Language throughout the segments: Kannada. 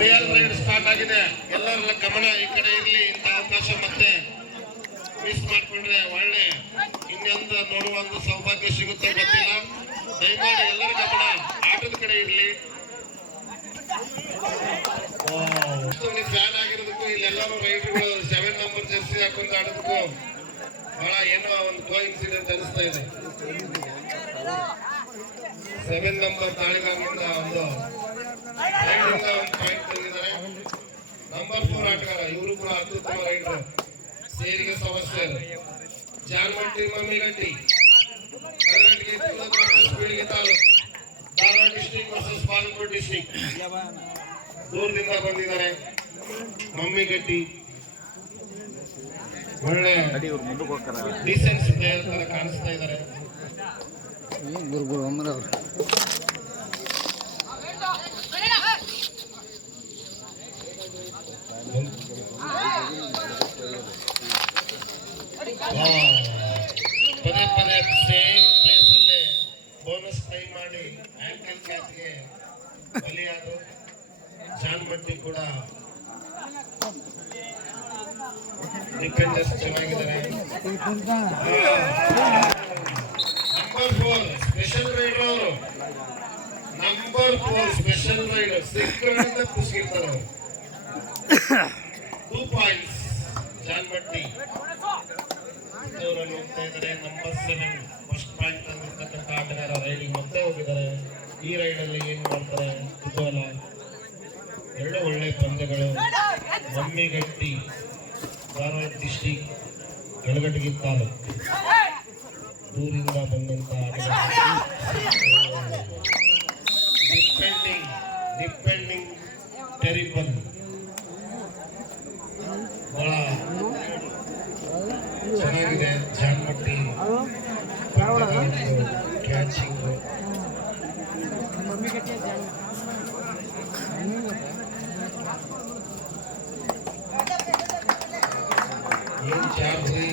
ರಿಯಲ್ ರೈಡ್ ಸ್ಟಾರ್ಟ್ ಆಗಿದೆ. ಎಲ್ಲರ ಗಮನ ಈ ಕಡೆ ಇರಲಿ. ಇಂಥ ಅವಕಾಶ ಮತ್ತೆ ಮಿಸ್ ಮಾಡ್ಕೊಂಡ್ರೆ ಒಳ್ಳೆ ಇನ್ನೊಂದು ನೋಡುವ ಒಂದು ಸೌಭಾಗ್ಯ ಸಿಗುತ್ತೆ ಗೊತ್ತಿಲ್ಲ. ದಯಮಾಡಿ ಎಲ್ಲರ ಗಮನ ಆಟದ ಕಡೆ ಇರಲಿ. ಫ್ಯಾನ್ ಆಗಿರೋದಕ್ಕೂ ಇಲ್ಲೆಲ್ಲರೂ ರೈಡರ್ಗಳು 7 ನಂಬರ್ ಜರ್ಸಿ ಹಾಕೊಂಡು ಆಡೋದಕ್ಕೂ ಬಹಳ ಏನೋ ಒಂದು ಕೋ ಇನ್ಸಿಡೆಂಟ್ ಅನಿಸ್ತಾ ಇದೆ. 7 ನಂಬರ್ ತಾಳಿಗಾರರಿಂದ ಒಂದು ಪಾಯಿಂಟ್ ತಂದಿದ್ದಾರೆ. ನಂಬರ್ 4 ಆಟಗಾರ ಇವರು ಕೂಡ ಅತ್ಯುತ್ತಮ ರೈಡರ್. ಸೇರಿಗೆ ಸಮಸ್ಯೆ Janmatti Mammigatti taluk Dharwad district versus Bagalkot district ದೂರದಿಂದ ಬಂದಿದ್ದಾರೆ. ಮಮ್ಮಿಗಟ್ಟಿ ಒಳ್ಳೆ ಡೀಸೆನ್ಸ್ ಪ್ಲೇಯರ್ ತರ ಕಾಣಿಸ್ತಾ ಇದ್ದಾರೆ. ಪದೇ ಪದೇ ಸೇಮ್ ಪ್ಲೇಸ್ ಅಲ್ಲೇ ಬೋನಸ್ ಟ್ರೈ ಮಾಡಿ ಆಂಕಲ್ ಕ್ಯಾಚ್ಗೆ ಬಲಿಯಾದರು. ಜಾನ್ಮಟ್ಟಿ ಕೂಡ ಡಿಫೆಂಡರ್ಸ್ ಚೆನ್ನಾಗಿದ್ದಾರೆ. ನಂಬರ್ 4 ಸ್ಪೆಷಲ್ ರೈಡರ್ ಅವರು. ನಂಬರ್ 4 ಸ್ಪೆಷಲ್ ರೈಡರ್ ಸಿಕ್ಕರಿಂದ ಕುಸಿರ್ತಾರೆ ಅವರು. 2 ಪಾಯಿಂಟ್ಸ್ ಜಾನ್ಮಟ್ಟಿ ಅವರನ್ನು ಹೋಗ್ತಾ ಇದ್ದಾರೆ. ನಂಬರ್ 7 ಫಸ್ಟ್ ಪಾಯಿಂಟ್ ತಂದಿರ್ತಕ್ಕಂಥ ಆಟಗಾರ ರೈಡಿಂಗ್ ಮತ್ತೆ ಹೋಗಿದ್ದಾರೆ. ಈ ರೈಡಲ್ಲಿ ಏನು ಮಾಡ್ತಾರೆ ಕುತೂಹಲ. 2 ಒಳ್ಳೆ ಪಂದ್ಯಗಳು. ಮಮ್ಮಿಗಟ್ಟಿ ಧಾರವಾಡ ಡಿಸ್ಟ್ರಿಕ್ಟ್ ಯಳಗಟ್ಟಗಿ ತಾಲೂಕು ದೂರಿಂದ ಬಂದಂತ ಡಿಪೆಂಡಿಂಗ್ ಟೆರಿಬಲ್ ಬಹಳ ಚೆನ್ನಾಗಿದೆ. ಜಾನ್ಮಟ್ಟಿ ಕ್ಯಾಚಿಂಗ್ ಏನು ಚಾರ್ಜಿ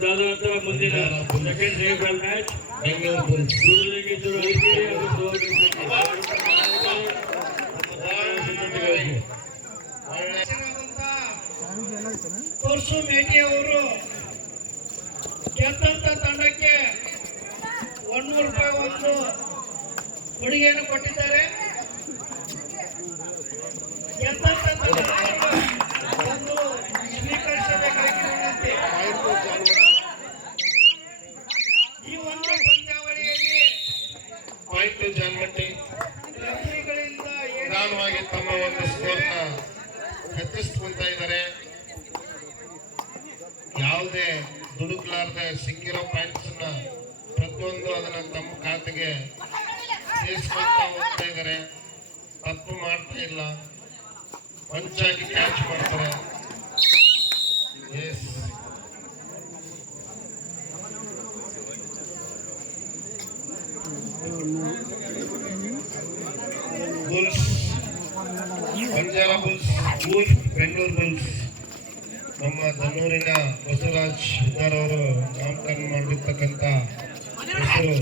ತದನಂತರ ಮುಂದಿನ second semifinal match Bengaluru Bulls ತೋರ್ಸು ಮೇಟಿ ಅವರು ಗೆದ್ದಂತ ತಂಡಕ್ಕೆ 100 ರೂಪಾಯಿ ಒಂದು ಕೊಡುಗೆಯನ್ನು ಕೊಟ್ಟಿದ್ದಾರೆ. ಗೆದ್ದಂತ ತಂಡ ಸ್ವೀಕರಿಸಬೇಕಾಗಿ ವಿನಂತಿ. ಈ ಒಂದು ಪಂದ್ಯಾವಳಿಯಲ್ಲಿ ಪಾಯಿಂಟ್ ಜಾನ್ಮಟ್ಟಿ ರೆಫರಿಗಳಿಂದ ನಿಧಾನವಾಗಿ ತಮ್ಮ ಒಂದು ಸ್ಕೋರ್ನ ಹೆಚ್ಚಿಸ್ಕೊಂತ ಇದ್ದಾರೆ. ಯಾವುದೇ ದುಡುಕ್ಲಾರ್ದೆ ಸಿಕ್ಕಿರೋ ಪಾಯಿಂಟ್ಸ್ ಪ್ರತಿಯೊಂದು ಅದನ್ನ ತಮ್ಮ ಖಾತೆಗೆ ಸೇರಿಸ್ಕೊಳ್ತಾ ಹೋಗ್ತಾ ಇದ್ದಾರೆ. ತಪ್ಪು ಮಾಡ್ತಾ ಇಲ್ಲ, ಮಂಚಾಗಿ ಕ್ಯಾಚ್ ಮಾಡ್ತಾರೆ. Yes bulls Banjara bulls Bengaluru bulls ನಮ್ಮ ದನ್ನೂರಿನ ಬಸವರಾಜ್ ಅವರು ನಾಮಕರಣ ಮಾಡಿರ್ತಕ್ಕಂಥ ಹೆಸರು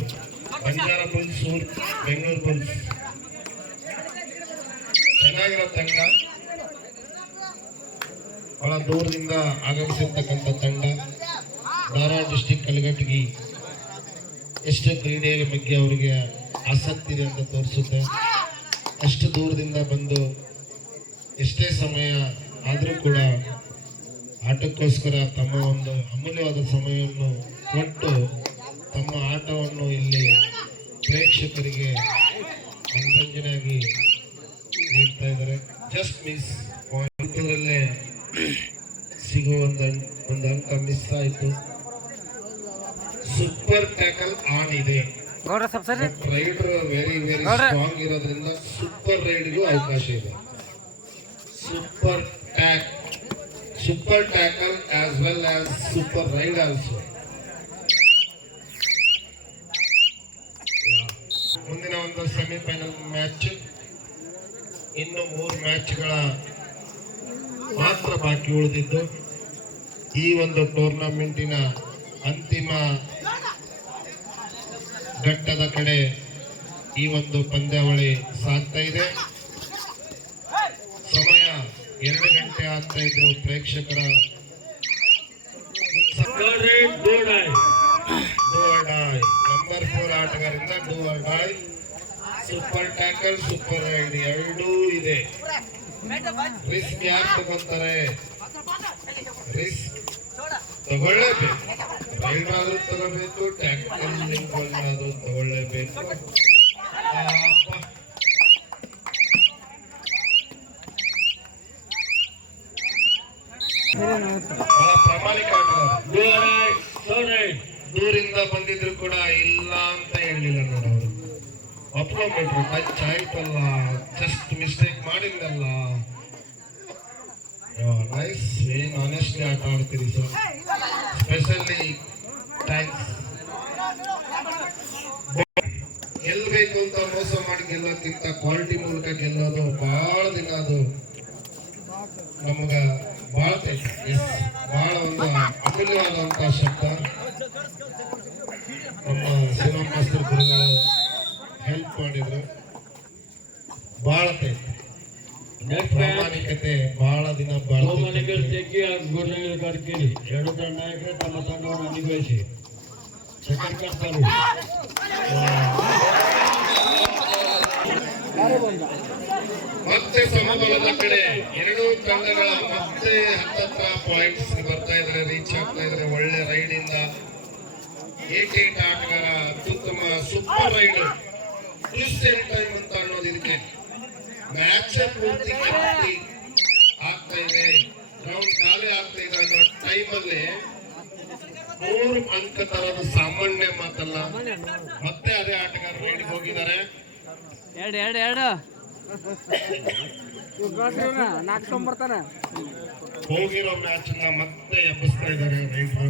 ಬಂಜಾರ ಬುಲ್ಸ್ ಬೆಂಗಳೂರು ಬುಲ್ಸ್. ಚೆನ್ನಾಗಿರೋ ತಂಡ, ಬಹಳ ದೂರದಿಂದ ಆಗಮಿಸಿರ್ತಕ್ಕಂಥ ತಂಡ. ಧಾರವಾಡ ಡಿಸ್ಟಿಕ್ ಕಲಘಟಗಿ ಎಷ್ಟು ಕ್ರೀಡೆಯ ಬಗ್ಗೆ ಅವರಿಗೆ ಆಸಕ್ತಿ ಇದೆ ಅಂತ ತೋರಿಸುತ್ತೆ. ಅಷ್ಟು ದೂರದಿಂದ ಬಂದು ಎಷ್ಟೇ ಸಮಯ ಆದರೂ ಕೂಡ ಆಟಕ್ಕೋಸ್ಕರ ತಮ್ಮ ಒಂದು ಅಮೂಲ್ಯವಾದ ಸಮಯವನ್ನು ಕೊಟ್ಟು ತಮ್ಮ ಆಟವನ್ನು ಇಲ್ಲಿ ಪ್ರೇಕ್ಷಕರಿಗೆ ಮನರಂಜನೆಯಾಗಿ ನೀಡ್ತಾ ಇದ್ದಾರೆ. ಜಸ್ಟ್ ಮಿಸ್ ಪಾಯಿಂಟಲ್ಲೇ ಸಿಗುವ ಒಂದು ಅಂಕ ಮಿಸ್ ಆಯಿತು. ಸೂಪರ್ ಟ್ಯಾಕಲ್ ಆನ್ ಇದೆ. ರೈಡರ್ ವೆರಿ ಸ್ಟ್ರಾಂಗ್ ಇರೋದ್ರಿಂದ ಸೂಪರ್ ರೈಡ್ಗೂ ಅವಕಾಶ ಇದೆ. Super tack super tackle as well as super ride also. ಮುಂದಿನ ಒಂದು ಸೆಮಿಫೈನಲ್ ಮ್ಯಾಚ್ ಇನ್ನು 3 ಮ್ಯಾಚ್ಗಳ ಮಾತ್ರ ಬಾಕಿ ಉಳಿದಿದ್ದು ಈ ಒಂದು ಟೂರ್ನಮೆಂಟಿನ ಅಂತಿಮ ಘಟ್ಟದ ಕಡೆ ಈ ಒಂದು ಪಂದ್ಯಾವಳಿ ಸಾಗ್ತಾ ಇದೆ. ಸಮಯ 2 ಗಂಟೆ ಆಗ್ತಾ ಇದ್ರು ಪ್ರೇಕ್ಷಕರ ನಂಬರ್ 4 ಆಟಗಾರರಿಂದ do or die. Super tackle super raid ಎರಡೂ ಇದೆ. ರಿಸ್ಕ್ ಯಾರು ತಗೋತಾರೆ? ರಿಸ್ಕ್ ತಗೊಳ್ಳೇಬೇಕು. ರೈಡ್ ಆದ್ರೂ ತಗೋಬೇಕು, ಟ್ಯಾಕಲಿಂಗ್ ಆದ್ರೂ ತಗೊಳ್ಳೇಬೇಕು. ಬಹಳ ಪ್ರಾಮಾಣಿಕ ಆಟಗಾರ. ದೂರಿಂದ ಬಂದಿದ್ರು ಕೂಡ ಇಲ್ಲ ಅಂತ ಹೇಳಲಿಲ್ಲ ನೋಡಿ ಅವರು. ಅಪ್ಲೋಬಿಟ್ರು ಟಚ್ ಆಯ್ತಲ್ಲ, ಜಸ್ಟ್ ಮಿಸ್ಟೇಕ್ ಮಾಡಿದ್ದಲ್ಲ. ನೈಸ್, ಏನ್ ಆನೆಸ್ಟ್ಲಿ ಆಟ ಆಡ್ತೀರಿ ಸರ್. Specially thanks. ಗೆಲ್ಬೇಕು ಅಂತ ಮೋಸ ಮಾಡಿ ಗೆಲ್ಲೋಕ್ಕಿಂತ ಕ್ವಾಲಿಟಿ ಮೂಲಕ ಗೆಲ್ಲೋದು ಬಹಳ ದಿನ ಅದು ನಮಗ ಬಹಳ ಬಹಳ ಒಂದು ಅಮೂಲ್ಯವಾದಂತಹ ಶಬ್ದ. ನಮ್ಮ ಶ್ರೀರಾಮಸ್ತ್ರ ಗುರುಗಳು ಹೆಲ್ಪ್ ಮಾಡಿದ್ರು. ಬಹಳ ಪ್ರಾಮಾಣಿಕತೆ ಬಹಳ ದಿನ ಎರಡು ನಾಯಕರೇ ತಮ್ಮ ತಂಡವನ್ನು ಅನಿಭವಿಸಿ ಸೆಕೆಂಡ್ ಕರ್ತಾರೆ. ಮತ್ತೆ ಸಮಬಲದ ಕಡೆ ಎರಡೂ ತಂಡಗಳ ಮತ್ತೆ ಹತ್ತತ್ರ ಪಾಯಿಂಟ್ಸ್ ಬರ್ತಾ ಇದ್ರೆ, ರೀಚ್ ಆಗ್ತಾ ಇದ್ರೆ. ಒಳ್ಳೆ ರೈಡ್ ಇಂದ 8 ಆಟಗಾರ ಅತ್ಯುತ್ತಮ ಸೂಪರ್ ರೈಡ್ ಕ್ರಿಶ್ಚಿಯನ್ ಟೈಮ್ ಅಂತ ಅನ್ನೋದು ಇದಕ್ಕೆ. ಮ್ಯಾಚ್ ಪೂರ್ತಿ ಕಟ್ಟಿ ಆಗ್ತಾ ಇದೆ, ಗ್ರೌಂಡ್ ಖಾಲಿ ಆಗ್ತಾ ಇದೆ ಅನ್ನೋ ಟೈಮಲ್ಲಿ 3 ಅಂಕ ತರೋದು ಸಾಮಾನ್ಯ ಮಾತಲ್ಲ. ಮತ್ತೆ ಅದೇ ಆಟಗಾರ ರೈಡ್ಗೆ ಹೋಗಿದ್ದಾರೆ. ಹೋಗಿರೋ ಮ್ಯಾಚ್ ಮತ್ತೆ ಎಬ್ಬಿಸ್ತಾ ಇದ್ದಾರೆ ರೈಡ್ರು.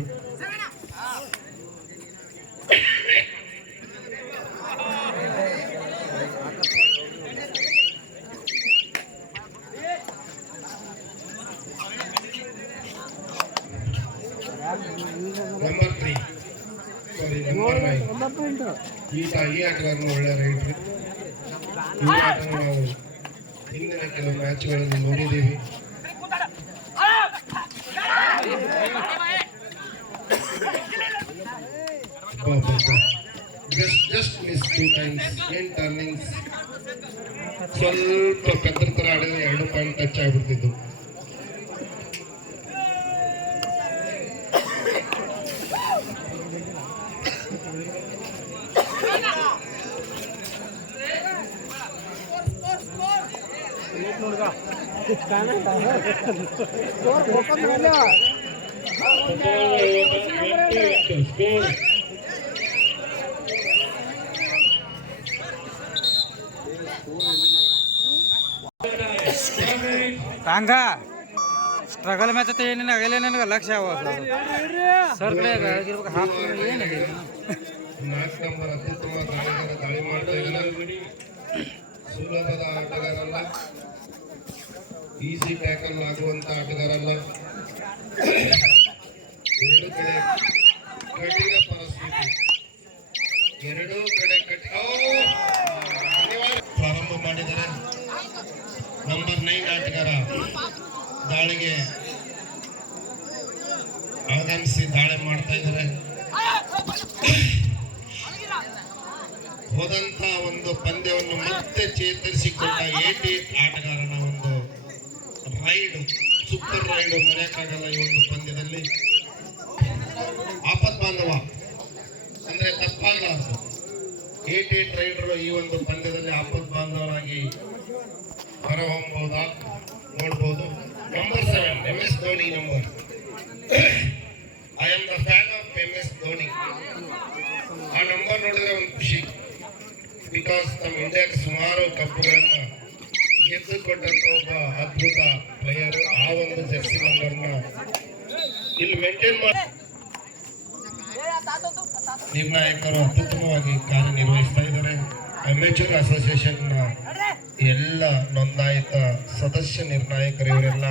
ನಂಬರ್ 3 ಸಾರಿ ನಂಬರ್ 9 ಈ ಆಟಗಾರನು ಒಳ್ಳೆ ರೈಡ್ರು. ಈ ಆಟನ ನಾವು ಹಿಂದಿನ ಕೆಲವು ಮ್ಯಾಚ್ಗಳಲ್ಲಿ ನೋಡಿದ್ದೀವಿ. Just miss 2 times in turnings. ಸ್ವಲ್ಪ ಕತ್ತರ ತರ ಆಡಿದ್ರೆ 2 ಪಾಯಿಂಟ್ ಟಚ್ ಆಗ್ಬಿಡ್ತಿದ್ದು. टांगा स्ट्रगल ಮ್ಯಾಚ್ ಅಂತ ಏನೇನು ಆಗಲೇ ನನಗೆ ಲಕ್ಷ್ಯ ಸರ್ ಕಡೆ ಹಾಫ್ ಏನಿದೆ. 4 ನಂಬರ್ ಅತ್ಯುತ್ತಮ ದಾಳಿಗಾರ, ದಾಳಿ ಮಾಡ್ತಾ ಇದ್ದಾರೆ. ಸುಲಭದ ಆಟಗಾರಲ್ಲ, ಈಸಿ ಟ್ಯಾಕಲ್ ಆಗುವಂತ ಆಟಗಾರಲ್ಲ. ಎರಡು ಕಡೆ ಕಠಿಣ ಪರಿಸ್ಥಿತಿ, ಎರಡೂ ಕಡೆ ಪ್ರಾರಂಭ ಮಾಡಿದ್ದಾರೆ. ನಂಬರ್ 9 ಆಟಗಾರ ದಾಳಿಗೆ ಆಗಮಿಸಿ ದಾಳಿ ಮಾಡ್ತಾ ಇದ್ದಾರೆ. ಹೋದಂತ ಒಂದು ಪಂದ್ಯವನ್ನು ಮತ್ತೆ ಚೇತರಿಸಿಕೊಂಡ 8 ಆಟಗಾರನ ಒಂದು ರೈಡ್, ಸೂಪರ್ ರೈಡ್ ಮರೆಯಕ್ಕಾಗಲ್ಲ. ಈ ಒಂದು ಪಂದ್ಯದಲ್ಲಿ ಆಪತ್ ಬಾಂಧವ ಅಂದ್ರೆ ತಪ್ಪಾಗಲಾರದು. 8 ರೈಡರು ಈ ಒಂದು ಪಂದ್ಯದಲ್ಲಿ ಆಪತ್ ಬಾಂಧವರಾಗಿ ಹೊರಹೊಮ್ಮಬಹುದಾ ನೋಡ್ಬೋದು. Number 7 MS Dhoni number. I am the fan of MS Dhoni. ಆ ನಂಬರ್ ನೋಡಿದ್ರೆ ಒಂದು ಖುಷಿ. ಬಿಕಾಸ್ ನಮ್ಮ ಇಂಡಿಯಾಕ್ಕೆ ಸುಮಾರು ಕಪ್ಪುಗಳನ್ನ ಗೆದ್ದು ಕೊಟ್ಟಂತ ಒಬ್ಬ ಅದ್ಭುತ ಪ್ಲೇಯರ್ ಆ ಒಂದು ಜೆರ್ಸಿ ನಂಬರ್ನ ಇಲ್ಲಿ ಮೇಂಟೈನ್ ಮಾಡಿ ನಿರ್ಣಾಯಕರು ಅತ್ಯುತ್ತಮವಾಗಿ ಕಾರ್ಯನಿರ್ವಹಿಸ್ತಾ ಇದ್ದಾರೆ. ಅಮೇಚೂರ್ ಅಸೋಸಿಯೇಷನ್ನ ಎಲ್ಲ ನೋಂದಾಯಿತ ಸದಸ್ಯ ನಿರ್ಣಾಯಕರು ಇವರೆಲ್ಲ.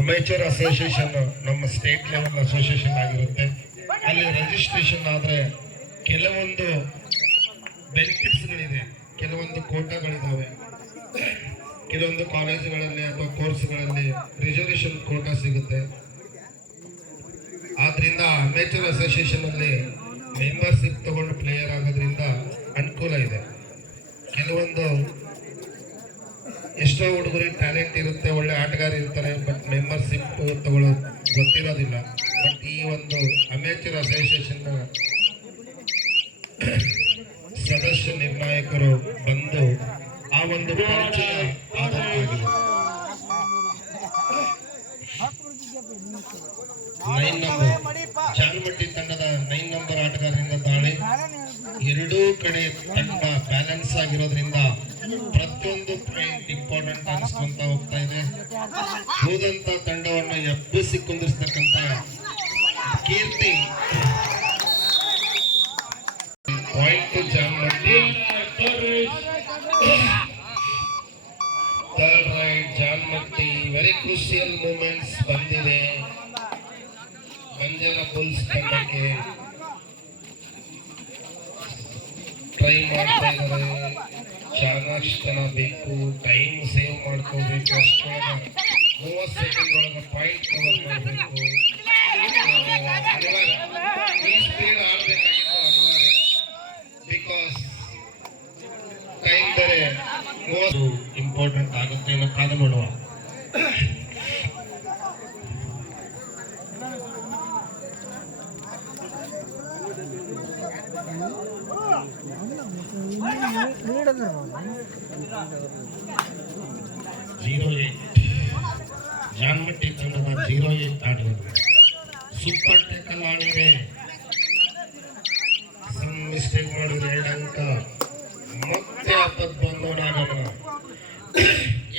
ಅಮೇಚೂರ್ ಅಸೋಸಿಯೇಷನ್ ನಮ್ಮ ಸ್ಟೇಟ್ ಲೆವೆಲ್ ಅಸೋಸಿಯೇಷನ್ ಆಗಿರುತ್ತೆ. ಅಲ್ಲಿ ರಿಜಿಸ್ಟ್ರೇಷನ್ ಆದರೆ ಕೆಲವೊಂದು ಬೆನಿಫಿಟ್ಸ್ಗಳಿದೆ, ಕೆಲವೊಂದು ಕೋಟಾಗಳಿದ್ದಾವೆ. ಕೆಲವೊಂದು ಕಾಲೇಜುಗಳಲ್ಲಿ ಅಥವಾ ಕೋರ್ಸ್ಗಳಲ್ಲಿ ರಿಸರ್ವೇಷನ್ ಕೋಟಾ ಸಿಗುತ್ತೆ. ಆದ್ರಿಂದ ಅಮೇಚೂರ್ ಅಸೋಸಿಯೇಷನ್ ಅಲ್ಲಿ ಮೆಂಬರ್ಶಿಪ್ ತಗೊಂಡು ಪ್ಲೇಯರ್ ಆಗೋದ್ರಿಂದ ಅನುಕೂಲ ಇದೆ. ಕೆಲವೊಂದು ಎಷ್ಟೋ ಹುಡುಗರಿಗೆ ಟ್ಯಾಲೆಂಟ್ ಇರುತ್ತೆ, ಒಳ್ಳೆ ಆಟಗಾರ ಇರ್ತಾರೆ, ಬಟ್ ಮೆಂಬರ್ಶಿಪ್ ತಗೊಳ್ಳೋದು ಗೊತ್ತಿರೋದಿಲ್ಲ. ಬಟ್ ಈ ಒಂದು ಅಮೇಚೂರ್ ಅಸೋಸಿಯೇಷನ್ ಸದಸ್ಯ ನಿರ್ಣಾಯಕರು ಬಂದು ಆ ಒಂದು ಪರಿಚಯ ಆದಂತಾಗಿದೆ. 9 ನಂಬರ್ ಜಾಲಮಟ್ಟಿ ತಂಡದ 9 ನಂಬರ್ ಆಟಗಾರರಿಂದ ದಾಳಿ. ಎರಡೂ ಕಡೆ ತಂಡ ಬ್ಯಾಲೆನ್ಸ್ ಆಗಿರೋದ್ರಿಂದ ಪ್ರತಿಯೊಂದು ಪಾಯಿಂಟ್ ಇಂಪಾರ್ಟೆಂಟ್ ಅನಿಸ್ಕೊಂತ ಹೋಗ್ತಾ ಇದೆ. ಹೋದಂತ ತಂಡವನ್ನು ಎಬ್ಬಿಸಿ ಕುಂದಿರ್ತಕ್ಕಂತ ಕೀರ್ತಿ point Jalamatti. Third raid Jalamatti. Very crucial moments ಬಂದಿದೆ ಬಂಜಾರ ಬುಲ್ಸ್ ತಂಡಕ್ಕೆ. ಟ್ರೈ ಮಾಡ್ತಾ ಇದ್ದಾರೆ, ಚೆನ್ನಾಗಿ ಜನ ಬೇಕು, ಟೈಮ್ ಸೇವ್ ಮಾಡ್ಕೋಬೇಕು. ಅಷ್ಟೊಳಗೆ 30 ಸೆಕೆಂಡ್ ಒಳಗೆ ಪಾಯಿಂಟ್ ಕವರ್ ಮಾಡಬೇಕು. ಈ ಸ್ಪೀಡ್ ಆಡಬೇಕಾಗಿತ್ತು ಅನಿವಾರ್ಯ. ಬಿಕಾಸ್ ಟೈಮ್ ಬೇರೆ 30 ಇಂಪಾರ್ಟೆಂಟ್ ಆಗುತ್ತೆ ಅನ್ನೋ ಕಾದು ನೋಡುವ. ಜಾನ್ಮಟ್ಟಿ ತಂಡದ 08 ಆಟಗಾರರು ಸೂಪರ್ ಟ್ಯಾಕಲ್ ಆಡಿದೆ. ಸಮ್ ಮಿಸ್ಟೇಕ್ ಮಾಡಿದ್ರೆ 2 ಅಂಕ. ಮತ್ತೆ ಆಪತ್ ಬಂದವನ ಆಗಮನ.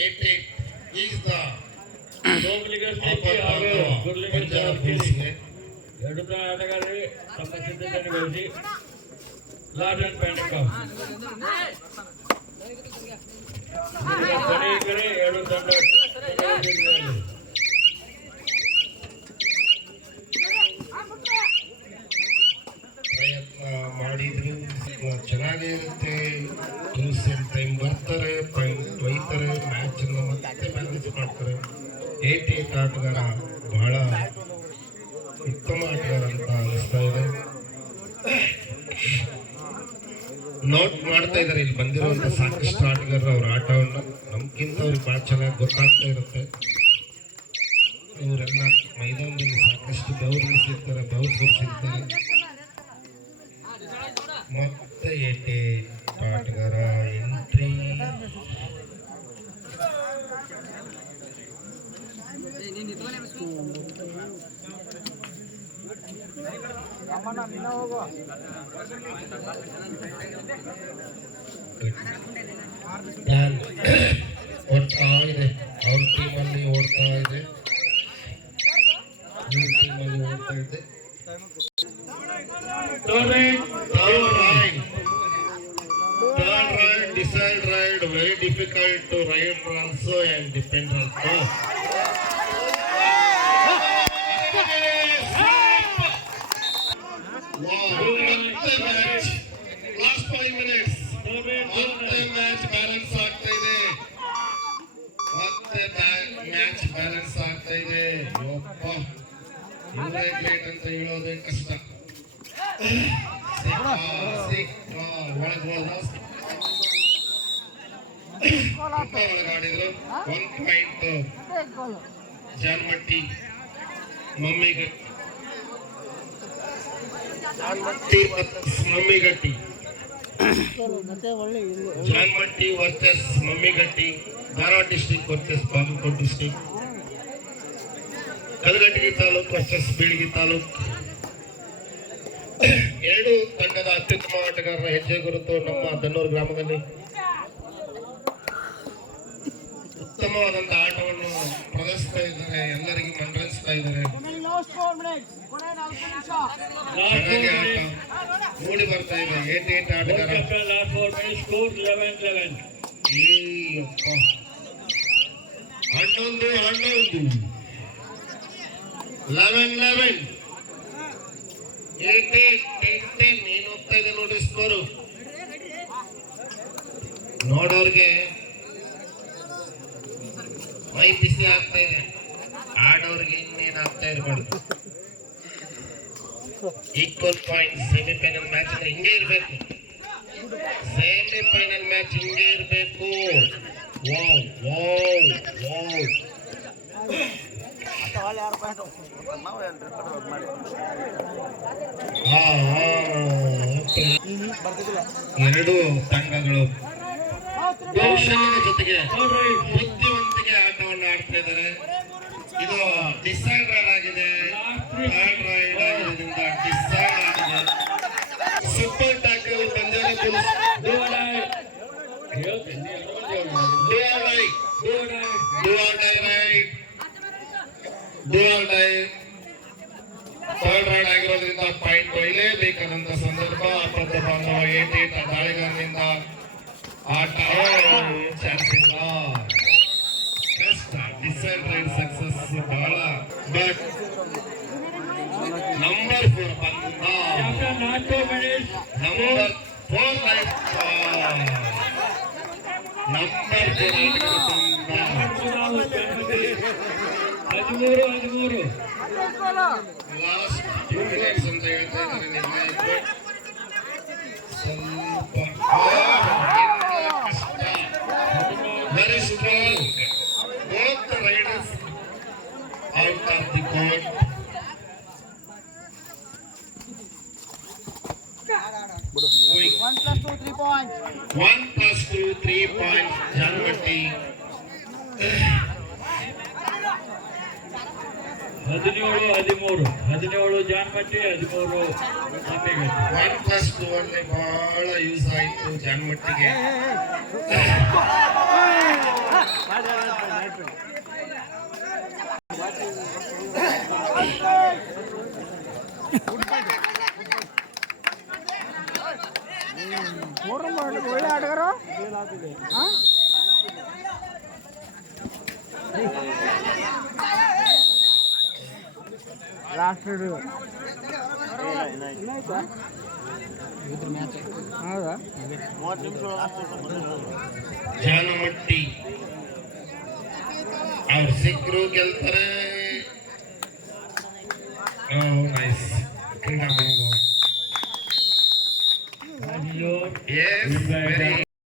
88 ಈಸ್ ದ ಬಂಜಾರ ಬುಲ್ಸ್ಗೆ. ಎರಡು ಆಟಗಾರರು ತಮ್ಮ ಸಿದ್ಧತೆಯನ್ನು ಗಳಿಸಿ ಲಾರ್ಡ್ ಅಂಡ್ ಪ್ಯಾಂಡಕಾವ್ ಕಡೆ ಎರಡು ತಂಡ ಪ್ರಯತ್ನ ಮಾಡಿದ್ರು ಚೆನ್ನಾಗೇ ಇರುತ್ತೆ. ಕ್ರೂಸಿಯಲ್ ಟೈಮ್ ಬರ್ತಾರೆ, ಪಾಯಿಂಟ್ ಒಯ್ತಾರೆ, ಮ್ಯಾಚ್ ಅನ್ನು ಮತ್ತೆ ಬ್ಯಾಲೆನ್ಸ್ ಮಾಡ್ತಾರೆ. 88 ಆಟಗಾರ ಬಹಳ ಉತ್ತಮ ಆಟಗಾರ ಅಂತ ಅನಿಸ್ತಾ ಇದೆ. ನೋಟ್ ಮಾಡ್ತಾ ಇದ್ದಾರೆ ಇಲ್ಲಿ ಬಂದಿರುವಂತ ಸಾಕಷ್ಟು ಆಟಗಾರರು ಅವ್ರ ಆಟವನ್ನು. ನಮ್ಗಿಂತ ಅವ್ರಿಗೆ ಬಹಳ ಚೆನ್ನಾಗಿ ಗೊತ್ತಾಗ್ತಾ ಇರುತ್ತೆ. ಇವರೆಲ್ಲ ಮೈದಾನದಲ್ಲಿ ಸಾಕಷ್ಟು ಬೆವರಿಸಿರ್ತಾರೆ, ಬೆವರು ಸುರಿಸಿರ್ತಾರೆ. ಮತ್ತೆ 88 ಆಟಗಾರ ಎಂಟ್ರಿ. ಓಡ್ತಾ ಇದೆ, ಅವ್ರ ಟೀಮಲ್ಲಿ ಓಡ್ತಾ ಇದೆ, ಇವ್ರ ಟೀಮಲ್ಲಿ ಓಡ್ತಾ ಇದೆ. Third ride, decide ride, very difficult to ride also and defend also. ಮತ್ತೆ ಮ್ಯಾಚ್ ಲಾಸ್ಟ್ 5 ಮಿನಿಟ್ಸ್ ಮತ್ತೆ ಮ್ಯಾಚ್ ಬ್ಯಾಲೆನ್ಸ್ ಆಗ್ತಾ ಇದೆ. ಮತ್ತೆ ಮ್ಯಾಚ್ ಬ್ಯಾಲೆನ್ಸ್ ಆಗ್ತಾ ಇದೆ. ಯಪ್ಪ, ಇವರೇ ಗ್ರೇಟ್ ಅಂತ ಹೇಳೋದೇ ಕಷ್ಟ. ಒಳಗಾಡಿದ್ರು 1 point Janmatti Mammigatti. Janmatti versus Mammigatti. Dharwad district versus Bagalkot district. Kalghatgi taluk versus Bilagi taluk. ಎರಡು ತಂಡದ ಅತ್ಯುತ್ತಮ ಆಟಗಾರರ ಹೆಜ್ಜೆ ಗುರುತು ನಮ್ಮ ದನ್ನೂರು ಗ್ರಾಮದಲ್ಲಿ. ಉತ್ತಮವಾದಂತ ಆಟವನ್ನು ಪ್ರದರ್ಶಿಸ್ತಾ ಇದ್ದಾರೆ, ಎಲ್ಲರಿಗೂ ಮನರಂಜಿಸ್ತಾ ಇದ್ದಾರೆ. ಚೆನ್ನಾಗಿ ಆಟ ಮೂಡಿ ಬರ್ತಾ ಇದೆ. 88 ಆಟಗಾರ. Last 4 minutes, score 11-11. ಏಯಪ್ಪ. 11 11 8 ನೀನು ಹೋಗ್ತಾ ಇದೆ ನೋಡಿ ಸ್ಕೋರು. ನೋಡೋರ್ಗೆ ಮೈ ಬಿಸಿ ಆಗ್ತಾ ಇದೆ, ಆಡೋರ್ಗೆ ಇನ್ನೇನು ಆಗ್ತಾ ಇರಬಾರ್ದು. Equal point. ಸೆಮಿಫೈನಲ್ ಮ್ಯಾಚ್ ಅಂದ್ರೆ ಹಿಂಗೆ ಇರಬೇಕು. ಸೆಮಿಫೈನಲ್ ಮ್ಯಾಚ್ ಹಿಂಗೆ ಇರಬೇಕು. Wow wow wow. ಎರಡು ತಂಡಗಳು ಕೌಶಲ್ಯದ ಜೊತೆಗೆ ಬುದ್ಧಿವಂತಿಕೆ ಆಟವನ್ನು ಆಡ್ತಾ ಇದ್ದಾರೆ. ಇದು ಡಿಸೈಡರ್ ಆಗಿದೆ. ಥರ್ಡ್ ರೈಡ್ ಆಗಿರೋದ್ರಿಂದ ಡಿಸೈಡ್ ಆಗಿದೆ. Super tackle Punjabi police. Third ride ಆಗಿರೋದ್ರಿಂದ ಪಾಯಿಂಟ್ ಒಯ್ಯಲೇಬೇಕಾದಂತ ಸಂದರ್ಭ. ಅಪ್ಪತ್ತ ಬಾಂಧವ 88 ದಾಳಿಗಾರನಿಂದ ಆಟ ಚಾನ್ಸ್ ಇಲ್ಲ. ಕಷ್ಟ. ಡಿಸೈಡ್ ರೈಡ್ ಸಕ್ಸಸ್ ಬಹಳ. ಬಟ್ ನಂಬರ್ 4 ಬಂದ. Number 4 life. Number 13. Last 2 minutes ಅಂತ ಹೇಳ್ತಾ ಇದ್ದಾರೆ ನಿರ್ಣಾಯಕರು. ಸ್ವಲ್ಪ very strong. Both the Riders out of the court. One plus two, 3 points. Janmati. 17 Janmatti, 13 ಮಟ್ಟಿಗೆ. 1+2 ಅಂದ್ರೆ ಬಹಳ ಯೂಸ್ ಆಯ್ತು ಜಾನ್ಮಟ್ಟಿಗೆ. ಒಳ್ಳೆ ಆಟಗಾರ. ಲಾಸ್ಟ್ ಹೌದಾ? ಜಾನಮಟ್ಟಿ ಅವ್ರು ಸಿಕ್ಕರು ಗೆಲ್ತಾರೆ. ನೈಸ್ ಕ್ರೀಡಾ ಮನೋಭಾವ. ಅಯ್ಯೋ Yes, very